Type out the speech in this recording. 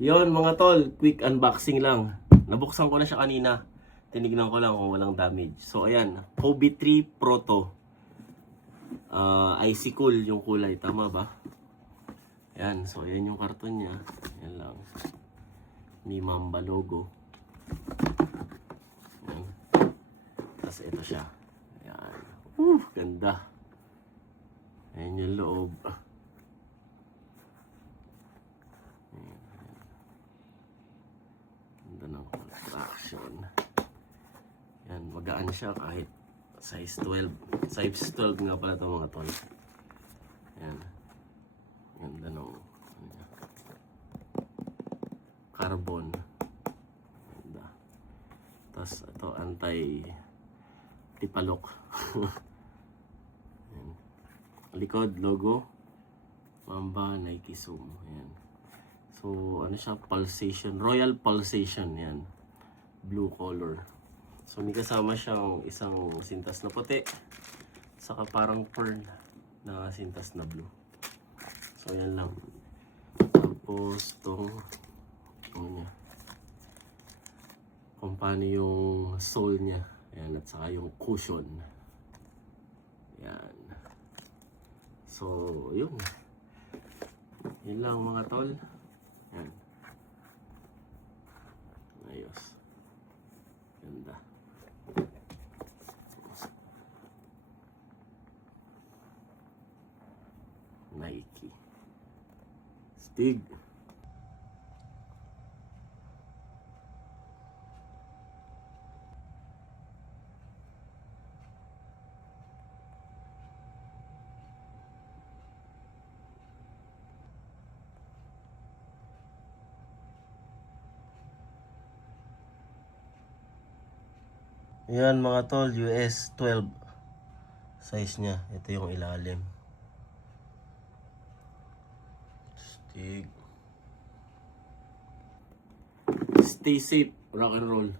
Yon mga tol, quick unboxing lang. Nabuksan ko na siya kanina. Tinignan ko lang kung walang damage. So ayan, Kobe 3 Proto. Icy cool yung kulay, tama ba? Ayan, so ayan yung karton niya. Ayan lang. May Mamba logo. Ayan. Tapos ito siya. Ayan. Ganda. Ayan yung loob. Ganda ng contraction. Yan, magaan siya kahit size 12. Size 12 nga pala ito mga tol. Yan. Ganda ng carbon. Ganda. Tapos ito anti-tipalok. Likod, logo. Mamba, Nike Zoom. Ayan. So, ano siya? Pulsation. Royal Pulsation. Yan. Blue color. So, may kasama siyang isang sintas na puti. Saka parang pearl na sintas na blue. So, yan lang. Tapos, itong ano niya. Kung paano yung sole niya. Ayan. At saka yung cushion. Yan. So, yun. Yun lang mga tol. Yan. Ayos. Ganda. Nike. Stig. Yan mga tol, US 12 size niya. Ito yung ilalim. Stig. Stay safe, rock and roll.